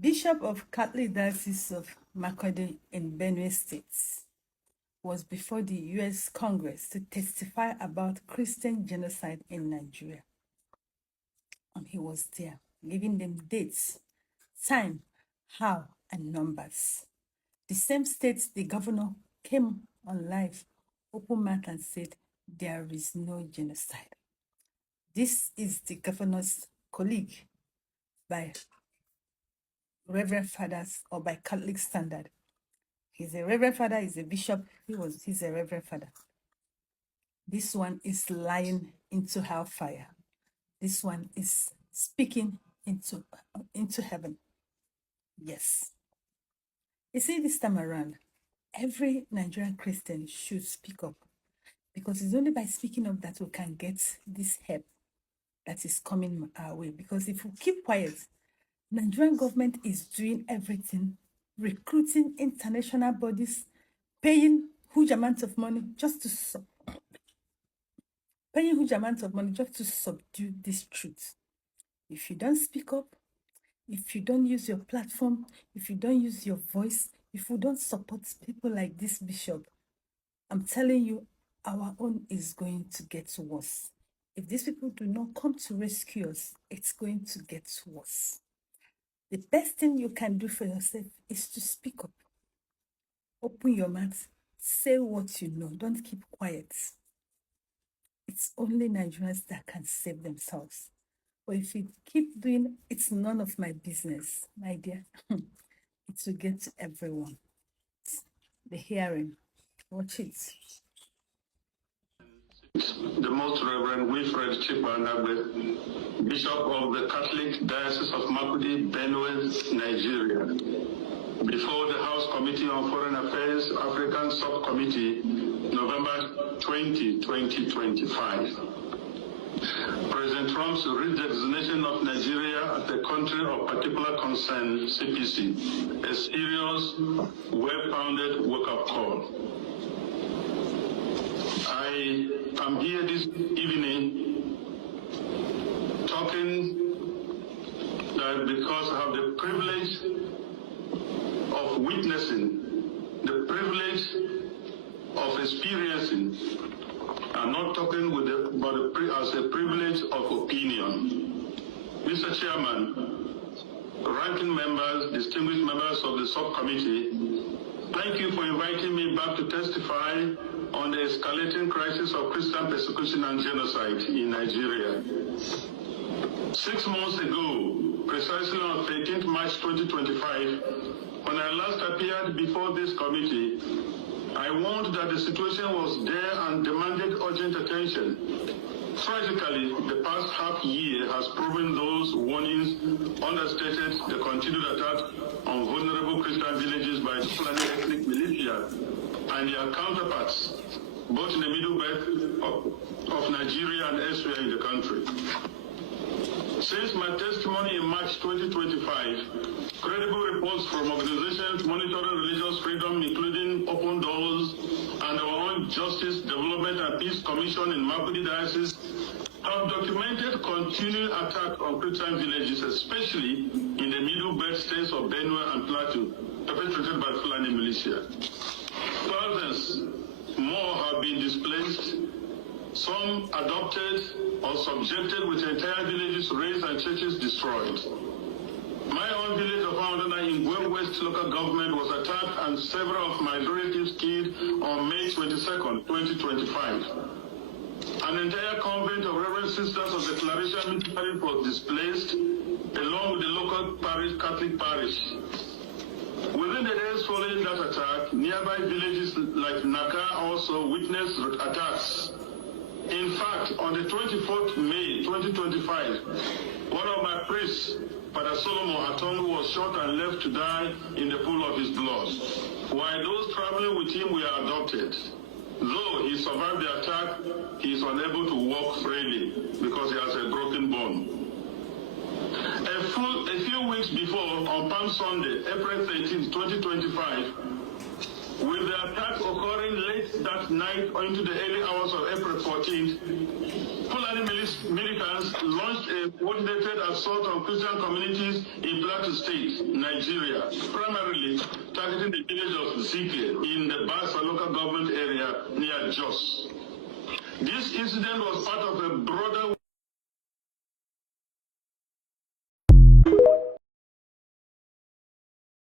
Bishop of Catholic Diocese of Makurdi in Benue State was before the U.S. Congress to testify about Christian genocide in Nigeria. And he was there, giving them dates, time, how, and numbers. The same state the governor came on live, open mouth, and said, there is no genocide. This is the governor's colleague by Reverend Fathers or by Catholic standard. He's a Reverend Father, he's a bishop, he's a Reverend Father. This one is lying into hellfire. This one is speaking into heaven. Yes. You see, this time around, every Nigerian Christian should speak up, because it's only by speaking up that we can get this help that is coming our way. Because if we keep quiet, Nigerian government is doing everything, recruiting international bodies, paying huge amounts of money just to subdue this truth. If you don't speak up, if you don't use your platform, if you don't use your voice, if you don't support people like this bishop, I'm telling you, our own is going to get worse. If these people do not come to rescue us, it's going to get worse. The best thing you can do for yourself is to speak up. Open your mouth. Say what you know. Don't keep quiet. It's only Nigerians that can save themselves. But if you keep doing, it's none of my business, my dear. It will get to everyone. The hearing. Watch it. The Most Reverend Wilfred Chipanagbe, Bishop of the Catholic Diocese of Makurdi, Benue, Nigeria, before the House Committee on Foreign Affairs, African Subcommittee, November 20, 2025. President Trump's redesignation of Nigeria as a country of particular concern, CPC, a serious, well-founded wake-up call. I am here this evening talking that because I have the privilege of witnessing, the privilege of experiencing. I'm not talking as a privilege of opinion. Mr. Chairman, ranking members, distinguished members of the subcommittee, thank you for inviting me back to testify on the escalating crisis of Christian persecution and genocide in Nigeria. 6 months ago, precisely on 13th March 2025, when I last appeared before this committee, I warned that the situation was there and demanded urgent attention. Tragically, the past half year has proven those warnings understated the continued attack on vulnerable Christian villages by the Fulani ethnic militia and their counterparts, both in the middle belt of Nigeria and elsewhere in the country. Since my testimony in March 2025, credible reports from organizations monitoring religious freedom, including Open Doors and our own Justice, Development and Peace Commission in Makurdi Diocese, have documented continuing attack on Christian villages, especially in the middle belt states of Benue and Plateau, perpetrated by Fulani militia. Thousands more have been displaced, some adopted or subjected, with entire villages razed and churches destroyed. My own village of Aondana in Gwen West local government was attacked and several of my relatives killed on May 22nd, 2025. An entire convent of Reverend Sisters of the Clarisha Ministry was displaced, along with the local Catholic parish. Within the days following that attack, nearby villages like Naka also witnessed attacks. In fact, on the 24th May 2025, one of my priests, Father Solomon Atongu, was shot and left to die in the pool of his blood, while those traveling with him were adopted. Though he survived the attack, he is unable to walk freely because he has a broken bone. A few weeks before, on Palm Sunday, April 13, 2025, With the attack occurring late that night or into the early hours of April 14th, Fulani militants launched a coordinated assault on Christian communities in Plateau State, Nigeria, primarily targeting the village of Zike in the Basa local government area near Jos. This incident was part of a broader